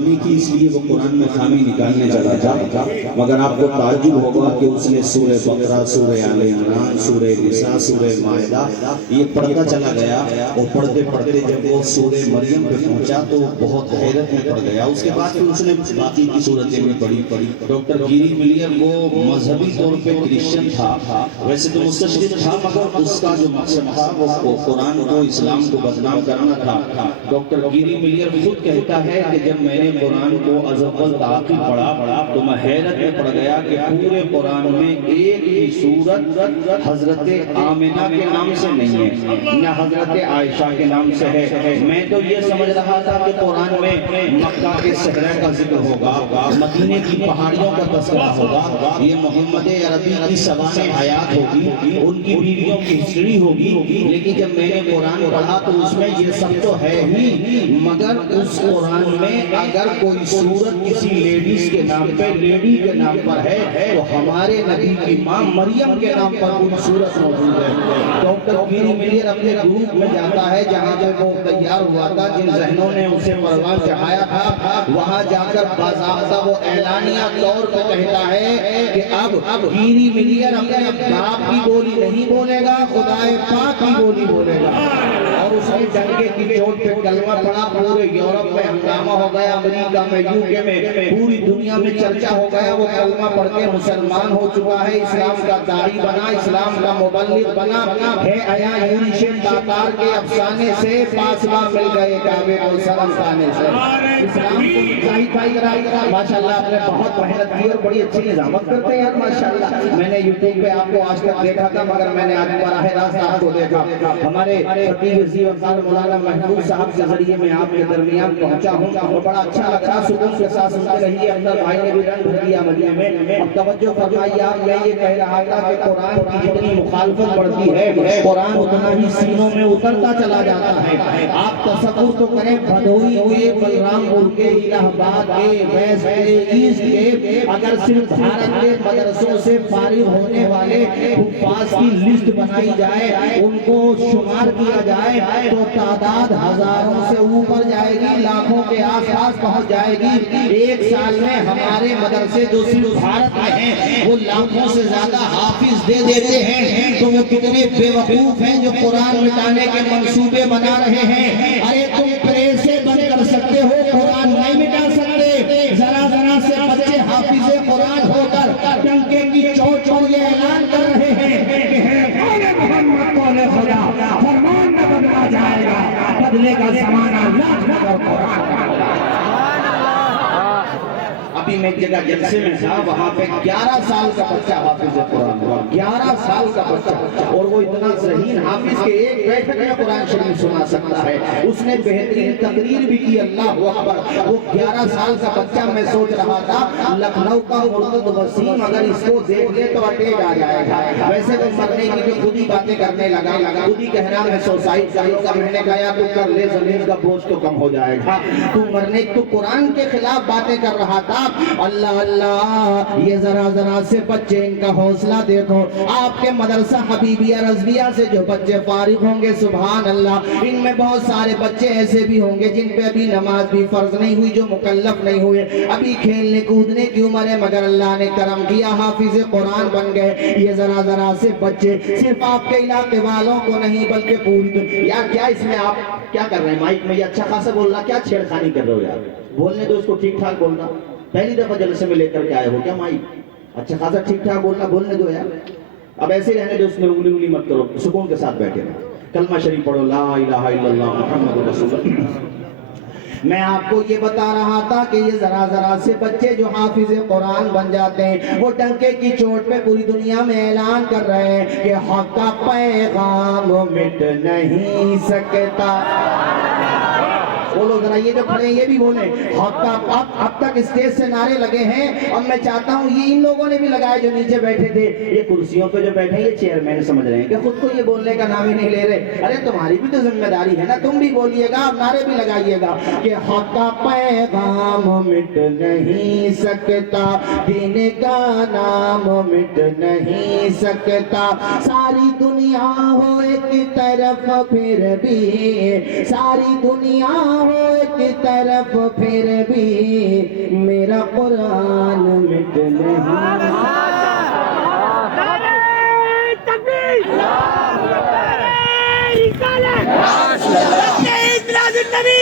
نہیں کی اس لیے وہ قرآن میں خامی نکالنے چلا تھا، مگر آپ کو تعجب ہوگا کہ اس نے سورہ بقرہ، سورہ آل عمران، سورہ نساء، سورہ مائدہ یہ پڑھتا چلا گیا، اور پڑھتے پڑھتے جب وہ سورہ مریم پہ پہنچا تو بہت حیرت میں پڑ گیا۔ اس کے بعد پھر اس نے باقی کی صورتیں بھی پڑھی۔ ڈاکٹر گیری ملیر وہ مذہبی طور پہ کرسچن تھا، ویسے تو مستشرق تھا، مگر اس کا جو مقصد تھا وہ قرآن کو، اسلام کو بدنام کرنا تھا۔ ڈاکٹر گیری ملیر خود کہتا ہے کہ جب میں نے قرآن کو از اول تا آخر پڑھا تو میں حیرت میں پڑ گیا کہ پورے قرآن میں ایک بھی صورت حضرت آمنہ کے نام سے نہیں ہے نہ حضرت عائشہ کے نام سے ہے۔ میں تو یہ سمجھ رہا تھا کہ قرآن میں مکہ کے صحرا کا ذکر ہوگا، مدینے کی پہاڑیوں کا تذکرہ ہوگا، یہ محمد عربی کی سوانح حیات ہوگی، ان کی بیویوں کی ہسٹری ہوگی، لیکن جب میں نے قرآن پڑھا تو اس میں یہ سب تو ہے ہی، مگر اس قرآن میں اگر کوئی صورت کسی لیڈیز کے نام پہ، لیڈی کے نام پر ہے تو ہمارے نبی کی ماں مریم کے نام پر کوئی صورت موجود ہے۔ ڈاکٹر گیری ملیر اپنے گروپ میں جاتا ہے جہاں پہ وہ تیار ہوا تھا، جن ذہنوں نے اسے پروان چڑھایا تھا، وہاں جا کر باضابطہ وہ اعلانیہ طور پہ کہتا ہے کہ اب گیری ملیر اپنے باپ کی بولی نہیں بولے گا، خدائے پاک کی بولی بولے گا۔ اور اس نے ڈنکے کی چوٹ پہ کلمہ پڑھا، پورے یورپ میں ہنگامہ ہو گیا، امریکہ میں، UK میں، پوری دنیا میں چرچا ہو گیا، وہ کلمہ پڑھ کے مسلمان ہو چکا ہے، اسلام کا داعی بنا، اسلام کا مبلغ بنا ہے۔ آیا یونیشن داتار کے افسانے سے فاصلہ مل گئے کعبے کو سلام کھانے سے۔ اسلام کو ظاہر کرا، ماشاءاللہ آپ نے بہت محنت کی اور بڑی اچھی نظامت کرتے ہیں یار ماشاءاللہ۔ میں نے YouTube پہ آپ کو آج تک دیکھا تھا، مگر میں نے آج براہ راست آپ کو دیکھا۔ ہمارے خطیب وزیر وفال مولانا محمود صاحب کے ذریعے میں آپ کے درمیان پہنچا ہوں اور بڑا اچھا لگا، سکون کے ساتھ سنتے رہیے۔ اندر بھائی نے بھی رنگ بھر دیا مدینے میں۔ اب توجہ فرمائیے، آپ میں یہ کہہ رہا تھا کہ قرآن کی جتنی مخالفت بڑھتی ہے، قرآن اتنا ہی سینوں میں اترتا چلا جاتا ہے۔ آپ تصور تو کریں، بھدوئی کے، بلرام پور کے، الہ آباد کے، ویسٹ کے، ایسٹ کے، اگر صرف بھارت کے مدرسوں سے فارغ ہونے والے حفاظ کی لسٹ بنائی جائے، ان کو شمار کیا جائے تو تعداد ہزاروں سے اوپر جائے گی، لاکھوں کے آس پاس پہنچ جائے گی۔ ایک سال میں ہمارے مدرسے جو صرف بھارت میں ہیں وہ لاکھوں سے زیادہ حافظ دے دیتے ہیں، تو وہ کتنے بے وقوف ہیں جو قرآن مٹانے کے منصوبے بنا رہے ہیں۔ ارے تم پریسے بند کر سکتے ہو، قرآن نہیں مٹا سکتے۔ ذرا ذرا سے بچے حافظ قرآن ہو کر ڈنکے کی چوٹ پر یہ اعلان کر رہے ہیں کہ ہے قول محمد قول خدا، فرمان نہ بدلا جائے گا، بدلے کا زمانہ لاکھ اور قرآن کا۔ ابھی میں ایک جگہ جلسے میں تھا، وہاں پہ 11 سال کا بچہ حافظ قرآن ہوا، 11 سال کا بچہ، اور وہ اتنا ذہین حافظ کے ایک بیٹھک میں قرآن شریف سنا سکتا ہے۔ اس نے بہترین تقریر بھی کی، اللہ اکبر۔ وہ 11 سال کا بچہ، میں سوچ رہا تھا لکھنؤ کا مرتد وسیم اگر اس کو دیکھ لے تو اٹیک آ جائے گا۔ ویسے وہ مرنے کی جو خود ہی باتیں کرنے لگا، خود ہی کہہ رہا میں سوسائڈ کروں گا۔ میں نے کہا تو کر لے، زمین کا بوجھ تو کم ہو جائے گا، تو مرنے تو قرآن کے خلاف باتیں کر رہا تھا۔ اللہ اللہ، یہ ذرا ذرا سے بچے، ان کا حوصلہ دیکھو۔ آپ کے مدرسہ حبیبیہ رضویہ سے جو بچے فارغ ہوں گے، سبحان اللہ، ان میں بہت سارے بچے ایسے بھی ہوں گے جن پہ ابھی نماز بھی فرض نہیں ہوئی، جو مکلف نہیں ہوئے، ابھی کھیلنے کودنے کی عمر ہے، مگر اللہ نے کرم کیا، حافظ قرآن بن گئے۔ یہ ذرا ذرا سے بچے صرف آپ کے علاقے والوں کو نہیں بلکہ پوری دنیا۔ یار کیا اس میں آپ کیا کر رہے ہیں؟ مائک میں یہ اچھا خاصا بول رہا، کیا چھیڑخانی کر رہے ہو یار؟ بولنے دو اس کو، ٹھیک ٹھاک بولنا۔ پہلی دفعہ جلسے میں لے کر کے آئے ہو کیا مائک؟ اچھا خاصا ٹھیک ٹھاک بولنا، بولنے دو یار۔ اب ایسے رہنے دو، اس میں انگلی انگلی مت کرو، سکون کے ساتھ بیٹھے رہو، کلمہ شریف پڑھو، لا الہ الا اللہ محمد رسول اللہ۔ میں آپ کو یہ بتا رہا تھا کہ یہ ذرا ذرا سے بچے جو حافظ قرآن بن جاتے ہیں، وہ ڈنکے کی چوٹ پہ پوری دنیا میں اعلان کر رہے ہیں کہ حق کا پیغام مٹ نہیں سکتا۔ بولو ذرا، یہ جو کھڑے ہیں یہ بھی بولیں، حق کا۔ اب تک اسٹیج سے نعرے لگے ہیں، اب میں چاہتا ہوں یہ ان لوگوں نے بھی لگائے جو نیچے بیٹھے تھے، یہ کرسیوں پہ جو بیٹھے ہیں یہ چیئرمین سمجھ رہے ہیں کہ خود کو یہ بولنے کا نام ہی نہیں لے رہے۔ ارے تمہاری بھی تو ذمہ داری ہے نا، تم بھی بولیے گا، نعرے بھی لگائیے گا کہ حق کا پیغام مٹ نہیں سکتا، دین کا نام مٹ نہیں سکتا، ساری دنیا ہو ایک طرف پھر بھی، ساری دنیا ہو ایک طرف پھر بھی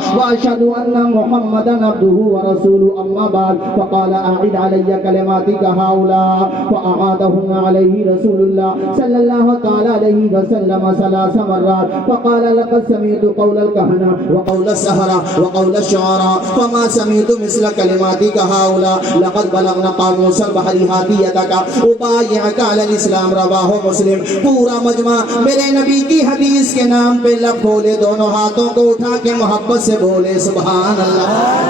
وأشهد أن محمدا عبده ورسوله أما بعد فقال أعد علي كلماتك هؤلاء فأعادهن عليه رسول الله صلى الله تعالى عليه وسلم 3 مرات فقال لقد سمعت قول الكهنة وقول السحرة وقول الشعراء فما سمعت مثل كلماتك هؤلاء لقد بلغنا قاموس البحر هاديتك أبايعك على الإسلام رواه مسلم۔ پورا مجمع میرے نبی کی حدیث کے نام پہ لب کھولے دونوں ہاتھوں کو اٹھا کے محبت سے بولے سبحان اللہ۔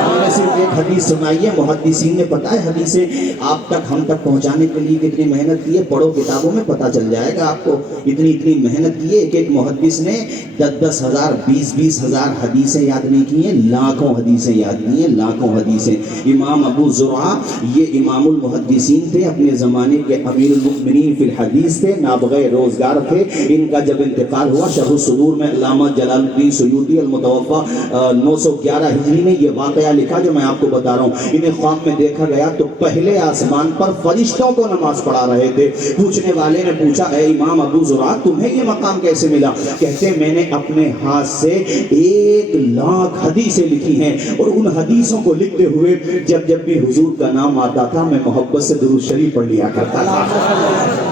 میں نے صرف ایک حدیث سنائی ہے، محدثین نے پتہ ہے حدیثیں آپ تک ہم تک پہنچانے کے لیے کتنی محنت کی ہے، پڑھو کتابوں میں پتہ چل جائے گا آپ کو۔ اتنی محنت کی ہے، ایک محدث نے 10 ہزار 20 ہزار حدیثیں یاد نہیں کی ہیں، لاکھوں حدیثیں یاد کی ہیں، لاکھوں حدیثیں۔ امام ابو زرعہ یہ امام المحدثین تھے، اپنے زمانے کے امیر المؤمنین فی الحدیث تھے، نابغہ روزگار تھے۔ ان کا جب انتقال ہوا شرح الصدور میں علامہ جلال الدین سیوطی المتوفہ 911 ہجری نے یہ واقعہ لکھا جو میں آپ کو بتا رہا ہوں۔ انہیں خواب میں دیکھا گیا تو پہلے آسمان پر فرشتوں کو نماز پڑھا رہے تھے۔ پوچھنے والے نے پوچھا اے امام ابو زرعہ تمہیں یہ مقام کیسے ملا؟ کہتے میں نے اپنے ہاتھ سے 1,00,000 حدیثیں لکھی ہیں اور ان حدیثوں کو لکھتے ہوئے جب بھی حضور کا نام آتا تھا میں محبت سے درود شریف پڑھ لیا کرتا تھا۔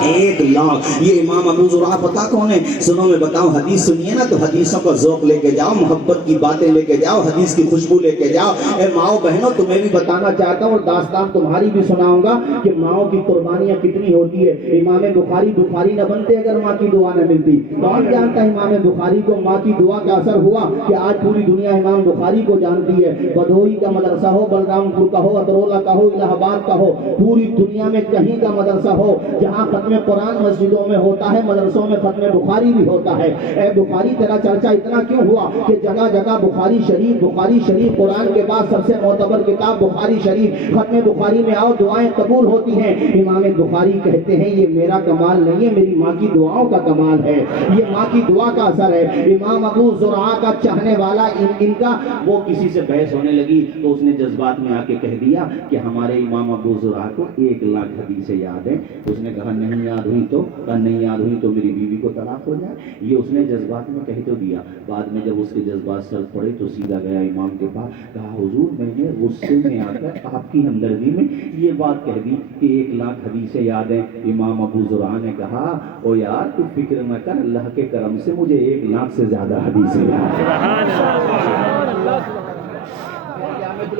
1,00,000۔ یہ امام ابو زرعہ پتہ کون ہے؟ سنو میں بتاؤں، حدیث سنیے نا تو حدیثوں کا ذوق لے کے جاؤ، محبت کی باتیں لے کے جاؤ، حدیث کی خوشبو لے کے جاؤ۔ اے ماؤں بہنوں تمہیں بھی بتانا چاہتا ہوں اور داستان تمہاری بھی سناؤں گا کہ ماؤں کی قربانیاں کتنی ہوتی ہے۔ امام بخاری نہ بنتے اگر ماں کی دعا نہ ملتی۔ کون جانتا ہے امام بخاری کو ماں کی دعا کا اثر ہوا کہ آج پوری دنیا امام بخاری کو جانتی ہے۔ بدوئی کا مدرسہ ہو، بلرام پور کا ہو، اترولہ کا ہو، الہ آباد کا ہو، پوری دنیا میں کہیں کا مدرسہ ہو جہاں ختم قرآن مسجدوں میں ہوتا ہے، مدرسوں میں ختم بخاری بھی ہوتا ہے۔ اے بخاری تیرا چرچا اتنا کیوں ہوا کہ جگہ جگہ بخاری شریف قرآن کے بعد سب سے معتبر کتاب بخاری شریف، ختم بخاری میں آؤ دعائیں قبول ہوتی ہیں۔ امام بخاری کہتے ہیں یہ میرا کمال نہیں ہے، میری ماں کی دعاؤں کا کمال ہے، یہ ماں کی دعا کا اثر ہے۔ امام ابو زرعہ کا چاہنے والا ان کا وہ کسی سے بحث ہونے لگی تو اس نے جذبات میں آ کے کہہ دیا کہ ہمارے امام ابو زرعہ کو 1,00,000 حدیثیں یاد ہیں۔ اس نے کہا نہیں یاد ہوئی تو میری بیوی کو طلاق ہو جائے۔ یہ اس نے جذبات میں کہہ تو دیا، بعد میں جب اس کے جذبات سر پڑے تو سیدھا گیا امام کے پاس، کہا حضور میں نے غصے میں آ کر آپ کی ہمدردی میں یہ بات کہہ دی کہ 1,00,000 حدیثیں یاد ہیں۔ امام ابو زرعہ نے کہا او یار تو فکر نہ کر، اللہ کے کرم سے مجھے 1,00,000 سے زیادہ حدیثیں یاد ہیں۔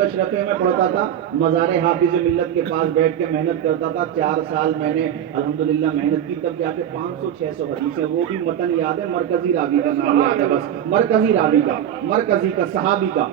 اشرفیہ میں پڑھتا تھا، مزار حافظ ملت کے پاس بیٹھ کے محنت کرتا تھا۔ 4 سال میں نے الحمدللہ محنت کی، تب جا کے 500-600 حدیثیں، وہ بھی متن یاد ہے، مرکزی راوی کا نام یاد ہے بس، مرکزی راوی کا، مرکزی کا، صحابی کا،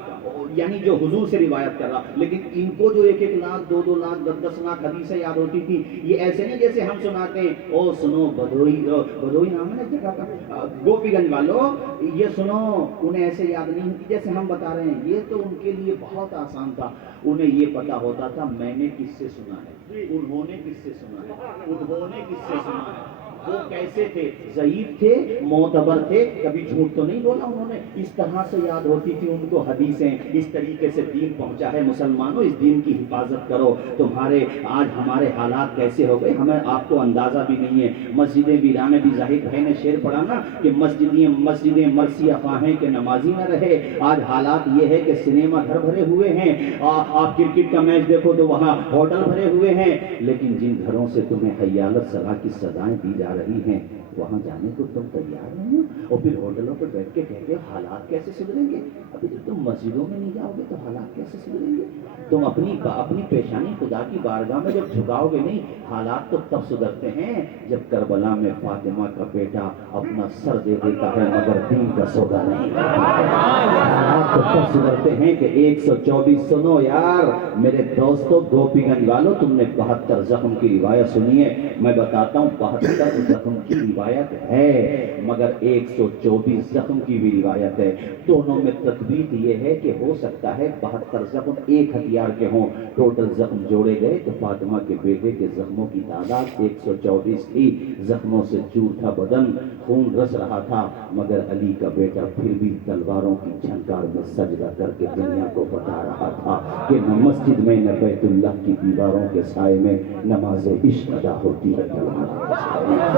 یعنی جو حضور سے روایت کر رہا۔ لیکن ان کو جو 1,00,000 2,00,000 10,000 حدیثیں یاد ہوتی تھی، یہ ایسے نہیں جیسے ہم سناتے ہیں او سنو بدوئی نام ہے نا جگہ کا، گوپی گنج والوں یہ سنو، انہیں ایسے یاد نہیں ہوتی جیسے ہم بتا رہے ہیں۔ یہ تو ان کے لیے بہت آسان تھا، انہیں یہ پتا ہوتا تھا میں نے کس سے سنا ہے، انہوں نے کس سے سنا ہے، انہوں نے کس سے سنا ہے۔ وہ کیسے تھے؟ ضعیف تھے، معتبر تھے، کبھی جھوٹ تو نہیں بولا انہوں نے. اس طرح سے یاد ہوتی تھی ان کو حدیثیں. اس طریقے سے دین پہنچا ہے. مسلمانوں اس دین کی حفاظت کرو. تمہارے آج ہمارے حالات کیسے ہو گئے ہمیں آپ کو اندازہ بھی نہیں ہے. مسجدیں ویران بھی ظاہر بھائی نے شعر پڑھا نا کہ مسجدیں مرثیہ خواہیں کہ نمازی نہ رہے. آج حالات یہ ہے کہ سنیما گھر بھرے ہوئے ہیں. آپ کرکٹ کا میچ دیکھو تو وہاں ہوٹل بھرے ہوئے ہیں. لیکن جن گھروں سے تمہیں حیالت سزا کی سزائیں دی جا رہی ہیں وہاں جانے کو تم تیار نہیں ہو. اور پھر ہوٹلوں پہ بیٹھ کے کہتے ہو حالات کیسے سدھریں گے. ابھی جب تم مسجدوں میں نہیں جاؤ گے تو حالات کیسے سدھریں گے. تم اپنی پیشانی خدا کی بارگاہ میں جب جھکاؤ گے نہیں حالات تو تب سدھرتے ہیں جب کربلا میں فاطمہ کا بیٹا اپنا سر دے دیتا ہے مگر دین کا سودا نہیں. حالات تو تب سدھرتے ہیں کہ 124 سنو یار میرے دوستو گوپی گنج والو تم نے 72 زخم کی روایت سنی ہے. میں بتاتا ہوں 72 زخم کی روایت ہے مگر 124 زخم کی بھی روایت ہے. دونوں میں تثبیت یہ ہے کہ ہو سکتا ہے 72 زخم ایک ہتھیار کے ہوں. ٹوٹل زخم جوڑے گئے تو فاطمہ کے بیٹے کے زخموں کی تعداد 124 تھی. زخموں سے چور تھا بدن, خون رس رہا تھا مگر علی کا بیٹا پھر بھی تلواروں کی جھنکار میں سجدہ کر کے دنیا کو بتا رہا تھا کہ نہ مسجد میں نہ بیت اللہ کی دیواروں کے سائے میں نماز عشق ادا ہوتی ہے.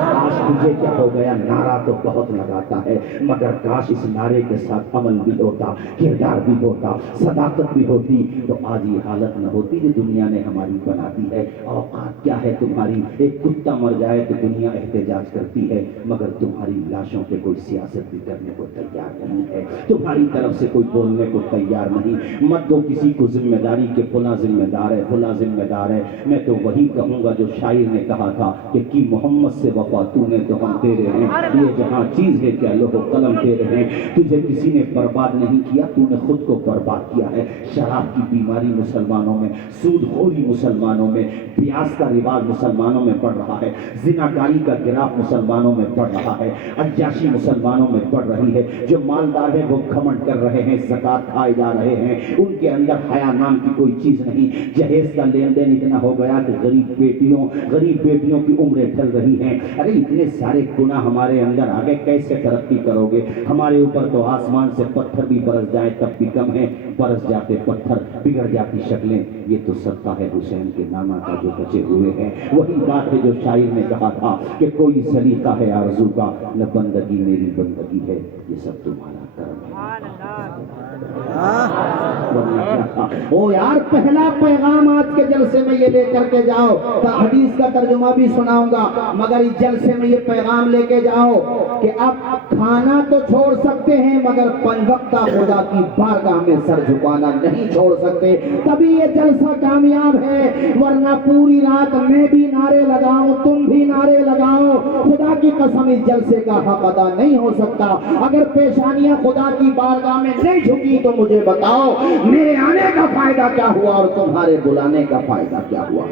آج تجھے کیا ہو گیا؟ نعرہ تو بہت لگاتا ہے مگر کاش اس نعرے کے ساتھ عمل بھی ہوتا, کردار بھی ہوتا, صداقت بھی ہوتی تو آج یہ حالت نہ ہوتی جو دنیا نے ہماری بنا دی ہے. اوقات کیا ہے تمہاری؟ ایک کتا مر جائے تو دنیا احتجاج کرتی ہے مگر تمہاری لاشوں پہ کوئی سیاست بھی کرنے کو تیار نہیں ہے. تمہاری طرف سے کوئی بولنے کو تیار نہیں. مت دو کسی کو ذمہ داری کہ فلاں ذمہ دار ہے فلاں ذمہ دار ہے. میں تو وہی کہوں گا جو شاعر نے کہا تھا کہ کی محمد سے وفا تو نے تو ہم تیرے ہیں. یہ جہاں چیز ہے کیا لوہ قلم تیرے ہیں. تجھے کسی نے برباد نہیں کیا, تو نے خود کو برباد کیا ہے. شراب کی بیماری مسلمانوں میں, سود خوری مسلمانوں میں, پیاس کا رواج مسلمانوں میں پڑ رہا ہے, زناکاری کا گراف مسلمانوں میں پڑ رہا ہے, عیاشی مسلمانوں میں پڑ رہی ہے. جو مالدار ہیں وہ گھمنڈ کر رہے ہیں, زکات کھائے جا رہے ہیں, ان کے اندر حیا نام کی کوئی چیز نہیں. جہیز کا لین دین اتنا ہو گیا کہ غریب بیٹیوں کی عمریں ڈھل رہی ہیں. ارے اتنے سارے گناہ ہمارے اندر آ گئے, کیسے ترقی کرو گے؟ ہمارے اوپر تو آسمان سے پتھر بھی برس جائے تب بھی کم ہے. برس جاتے پتھر, بگڑ جاتی شکلیں. یہ تو صدقہ ہے حسین کے نامہ کا جو بچے ہوئے ہیں. وہی بات ہے جو شاعر نے کہا تھا کہ کوئی سلیقہ ہے آرزو کا, نہ بندگی میری بندگی ہے, یہ سب تمہارا کرم ہے. او یار پہلا پیغام آج کے جلسے میں یہ لے کر کے جاؤ. حدیث کا ترجمہ بھی سناؤں گا مگر اس جلسے میں یہ پیغام لے کے جاؤ کہ اب کھانا تو چھوڑ سکتے ہیں مگر پنج وقتہ خدا کی بارگاہ میں سر جھکانا نہیں چھوڑ سکتے. تبھی یہ جلسہ کامیاب ہے, ورنہ پوری رات میں بھی نعرے لگاؤں, تم بھی نعرے لگاؤ, خدا کی قسم اس جلسے کا حق ادا نہیں ہو سکتا. اگر پیشانیاں خدا کی بارگاہ میں نہیں جھکی تو مجھے بتاؤ میرے آنے کا فائدہ کیا ہوا اور تمہارے بلانے کا فائدہ کیا ہوا؟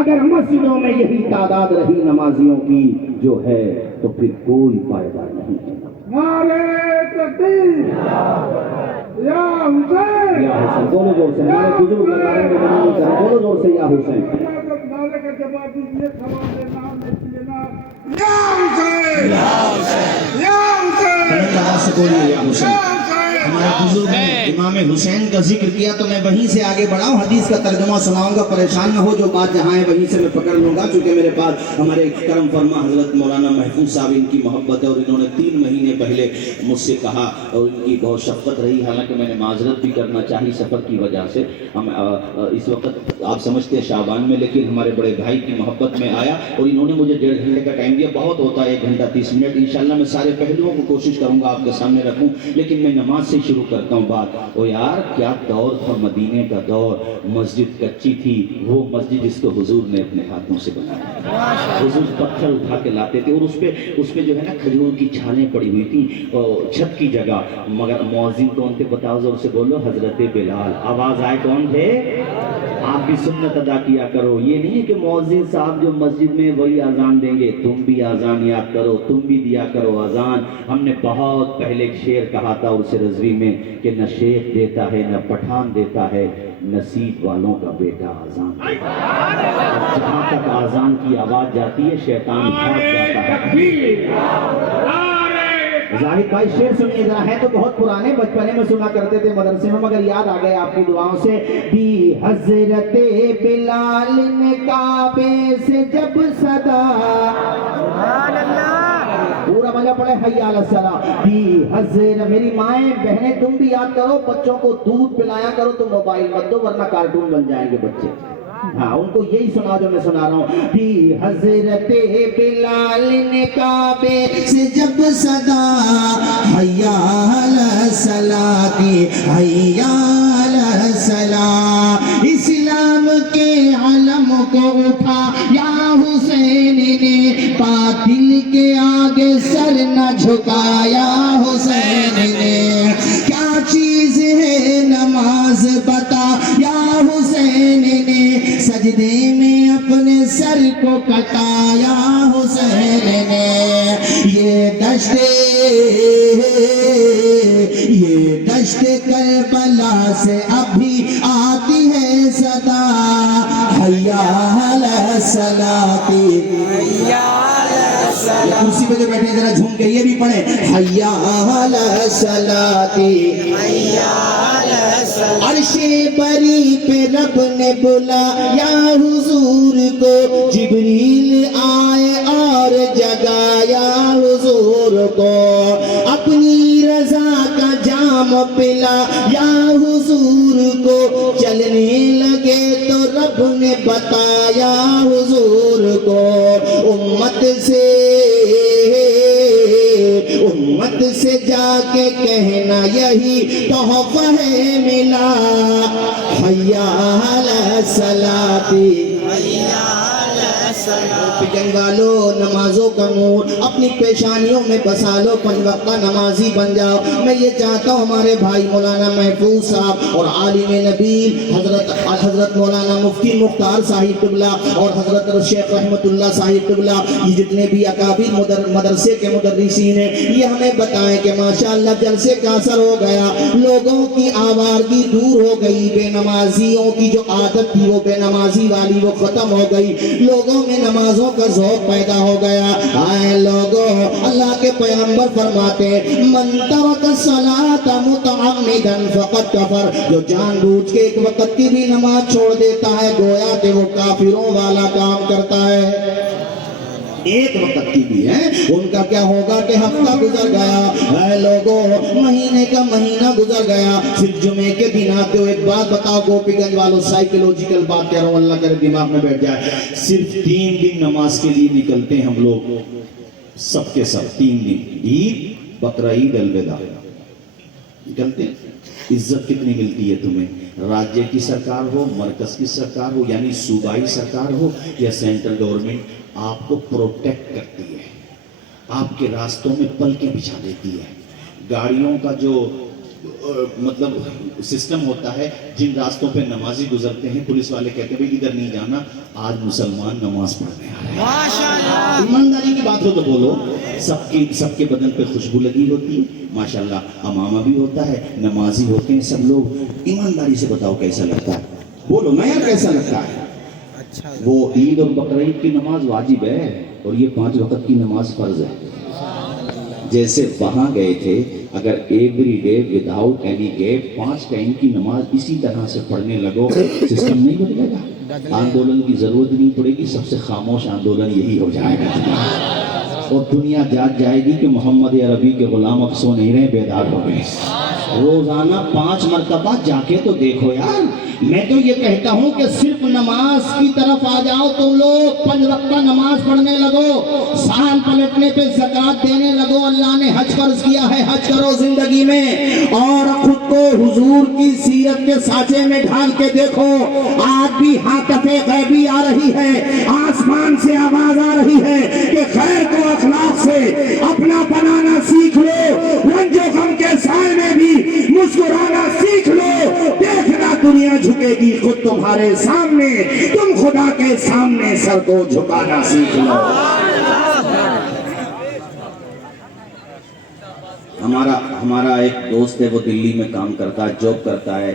اگر مسجدوں میں یہی تعداد رہی نمازیوں کی جو ہے تو پھر کوئی فائدہ نہیں ہے. نعرے تکبیر یا حسین, یا حسین بولو زور سے, ہمارے بزرگ نعرے میں بنانے کریں, بولو زور سے یا حسین. نعرے کا جواب دیجیے, سوال نام لکھیے نا, یا حسین یا حسین یا حسین. بلند آواز سے بولیے یا حسین. ہمارے بزرگ نے امام حسین کا ذکر کیا تو میں وہیں سے آگے بڑھاؤں, حدیث کا ترجمہ سناؤں گا. پریشان نہ ہو, جو بات جہاں ہے وہیں سے میں پکڑ لوں گا چونکہ میرے پاس ہمارے کرم فرما حضرت مولانا محفوظ صاحب ان کی محبت ہے اور انہوں نے 3 مہینے پہلے مجھ سے کہا اور ان کی بہت شفقت رہی. حالانکہ میں نے معذرت بھی کرنا چاہی سفر کی وجہ سے. ہم اس وقت آپ سمجھتے ہیں شعبان میں, لیکن ہمارے بڑے بھائی کی محبت میں آیا اور انہوں نے مجھے 1.5 گھنٹے کا ٹائم دیا. بہت ہوتا ہے 1 گھنٹہ 30 منٹ. انشاءاللہ میں سارے پہلوؤں کو کوشش کروں گا آپ کے سامنے رکھوں, لیکن میں نماز سے شروع کرتا ہوں بات. او یار کیا دور تھا مدینے کا دور. مسجد کچی تھی, وہ مسجد جس کو حضور نے اپنے ہاتھوں سے بنایا. حضور پتھر اٹھا کے لاتے تھے اور اس پہ جو ہے نا کھجور کی چھالیں پڑی ہوئی تھی چھت کی جگہ. مگر مؤذن کون تھے بتاؤ زور سے بولو, حضرت بلال. آواز آئے کون تھے؟ آپ بھی سنت ادا کیا کرو. یہ نہیں ہے کہ مؤذن صاحب جو مسجد میں وہی اذان دیں گے, تم بھی اذان یاد کرو, تم بھی دیا کرو اذان. ہم نے بہت پہلے ایک شعر کہا تھا اسے رضوی میں کہ نہ شیخ دیتا ہے نہ پٹھان دیتا ہے, نصیب والوں کا بیٹا آزان جہاں تک آزان کی آواز جاتی ہے شیطان بھاگ جاتا ہے۔ زاہد بھائی شعر سنیے ذرا، ہے تو بہت پرانے، بچپنے میں سنا کرتے تھے مدرسے میں، مگر یاد آ گئے آپ کی دعاؤں سے۔ دی حضرت بلال نے کعبے سے جب صدا، پورا مجھے پڑھے حی علی الصلاۃ۔ دی حضرت، میری مائیں بہنیں تم بھی یاد کرو، بچوں کو دودھ پلایا کرو تو موبائل مت دو ورنہ کارٹون بن جائیں گے بچے، ہاں ان کو یہی سنا جو میں سنا رہا ہوں۔ دی حضرت بلال نے کعبے سے جب صدا، حی علی الصلاۃ حی علی الصلاۃ، اسلام کے علم کو اٹھا یا حسین نے، باطل کے آگے سر نہ جھکایا حسین نے، کیا چیز ہے نماز بتا یا حسین نے، سجدے میں اپنے سر کو کٹایا حسین نے، یہ دشت کربلا سے ابھی آتی ہے صدا، حی علی الصلاۃ، کرسی پہ جو بیٹھے ذرا جھوم کے یہ بھی پڑھیں، حی علی الصلاۃ، عرش بری پہ رب نے بلایا حضور کو، جبریل آئے اور جگایا حضور کو، اپنی رضا کا جام پلایا حضور کو، چلنے لگے تو رب نے بتایا حضور کو، امت سے جا کے کہنا یہی تحفہ ہے ملا، حی علی الصلاۃ، پکن والو نمازوں کا نور اپنی پیشانیوں میں بسا لو، 5 وقتہ نمازی بن جاؤ۔ میں یہ چاہتا ہوں ہمارے بھائی مولانا محفوظ صاحب اور عالم نبیل حضرت مولانا مفتی مختار صاحب قبلہ اور حضرت شیخ رحمت اللہ صاحب قبلہ، یہ جتنے بھی اکابر مدرسے کے مدرسین ہیں، یہ ہمیں بتائیں کہ ماشاءاللہ جلسے کا اثر ہو گیا، لوگوں کی آوارگی دور ہو گئی، بے نمازیوں کی جو عادت تھی وہ بے نمازی والی وہ ختم ہو گئی، لوگوں میں نمازوں کا ذوق پیدا ہو گیا۔ آئے لوگوں، اللہ کے پیغمبر فرماتے ہیں، من ترک الصلاۃ متعمدا فقد کفر، جو جان بوجھ کے ایک وقت کی بھی نماز چھوڑ دیتا ہے گویا کہ وہ کافروں والا کام کرتا ہے۔ ایک وقت کی بھی ہے، ان کا کیا ہوگا کہ ہفتہ گزر گیا، اے لوگوں مہینے کا مہینہ گزر گیا، صرف جمعے کے دن آتے ہو۔ ایک بات بتاؤ گوپی گنج والوں، سائیکولوجیکل بات کہہ رہا ہوں، اللہ کرے دماغ میں بیٹھ جائے، صرف 3 دن نماز کے لیے نکلتے ہیں ہم لوگ، سب کے سب 3 دن، عید، بقرہ عید، الوداع، نکلتے ہیں۔ عزت کتنی ملتی ہے تمہیں؟ راجیہ کی سرکار ہو، مرکز کی سرکار ہو، یعنی صوبائی سرکار ہو یا سینٹرل گورنمنٹ، آپ کو پروٹیکٹ کرتی ہے، آپ کے راستوں میں پلکیں بچھا دیتی ہے۔ گاڑیوں کا جو مطلب سسٹم ہوتا ہے، جن راستوں پہ نمازی گزرتے ہیں، پولیس والے کہتے ہیں بھئی ادھر نہیں جانا، آج مسلمان نماز پڑھنے آ رہے ہیں۔ ایمانداری کی بات ہو تو بولو، سب کے بدن پہ خوشبو لگی ہوتی ہے، ماشاءاللہ امامہ بھی ہوتا ہے، نمازی ہوتے ہیں سب لوگ، ایمانداری سے بتاؤ کیسا لگتا ہے؟ بولو نا یار کیسا لگتا ہے؟ وہ عید اور بقرعید کی نماز واجب ہے اور یہ 5 وقت کی نماز فرض ہے۔ جیسے وہاں گئے تھے، اگر every day without any gap 5 time کی نماز اسی طرح سے پڑھنے لگو، سسٹم نہیں بدلے گا، آندولن کی ضرورت نہیں پڑے گی، سب سے خاموش آندولن یہی ہو جائے گا اور دنیا جاگ جائے گی کہ محمد عربی کے غلام اب سو نہیں رہے، بیدار ہو گئے۔ روزانہ 5 مرتبہ جا کے تو دیکھو یار۔ میں تو یہ کہتا ہوں کہ صرف نماز کی طرف آ جاؤ تم لوگ، 5 وقتہ نماز پڑھنے لگو، سال پلٹنے پہ زکوٰۃ دینے لگو، اللہ نے حج فرض کیا ہے، حج کرو زندگی میں، اور خود کو حضور کی سیرت کے سانچے میں ڈھال کے دیکھو۔ آج بھی حاطف غیبی آ رہی ہے، آسمان سے آواز آ رہی ہے کہ خیر کو اخلاق سے اپنا بنانا سیکھ لو، رنج و غم کے سائے میں بھی مسکرانا سیکھ لو، دیکھنا دنیا جھکے گی خود تمہارے سامنے، تم خدا کے سامنے سر کو جھکانا سیکھ لو۔ ہمارا ایک دوست ہے، وہ دلی میں کام کرتا ہے، جاب کرتا ہے،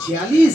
46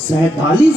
47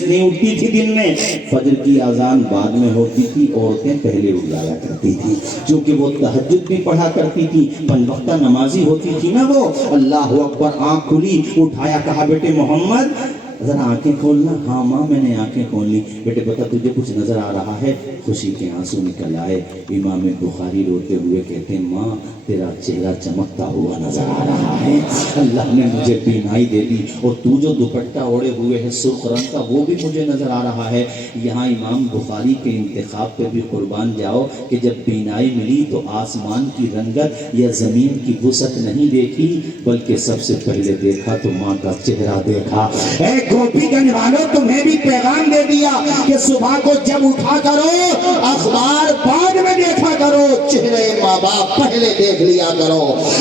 نہیں اٹھتی تھی دن میں, فجر کی اذان بعد میں ہوتی تھی. عورتیں پہلے اٹھ جایا کرتی تھی کیونکہ وہ تہجد بھی پڑھا کرتی تھی, 5 وقتہ نمازی ہوتی تھی نا وہ. اللہ اکبر. آنکھ کھلی, اٹھایا, کہا بیٹے محمد ذرا آنکھیں کھولنا. ہاں ماں میں نے آنکھیں کھول لی. بیٹے بتا تجھے کچھ نظر آ رہا ہے؟ خوشی کے آنسو نکل آئے. امام بخاری روتے ہوئے کہتے ہیں ماں تیرا چہرہ چمکتا ہوا نظر آ رہا ہے. اللہ نے مجھے بینائی دے دی, اور تو جو دوپٹہ اوڑے ہوئے ہے سرخ رنگ کا وہ بھی مجھے نظر آ رہا ہے. یہاں امام بخاری کے انتخاب پہ بھی قربان جاؤ کہ جب بینائی ملی تو آسمان کی رنگت یا زمین کی وسعت نہیں دیکھی, بلکہ سب سے پہلے دیکھا تو ماں کا چہرہ دیکھا. اے گوپی گنج والوں, تمہیں بھی پیغام دے دیا کہ صبح کو جب اٹھا کرو اخبار بعد میں دیکھا کرو, چہرے ماں باپ پہلے دیکھ لیا کرو.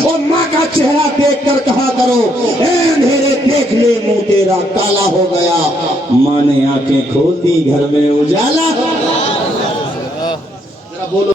اور ماں کا چہرہ دیکھ کر کہا کرو اے اندھیرے دیکھ لے منہ تیرا کالا ہو گیا. ماں نے آنکھیں کھول دی, گھر میں اجالا. ذرا بولو.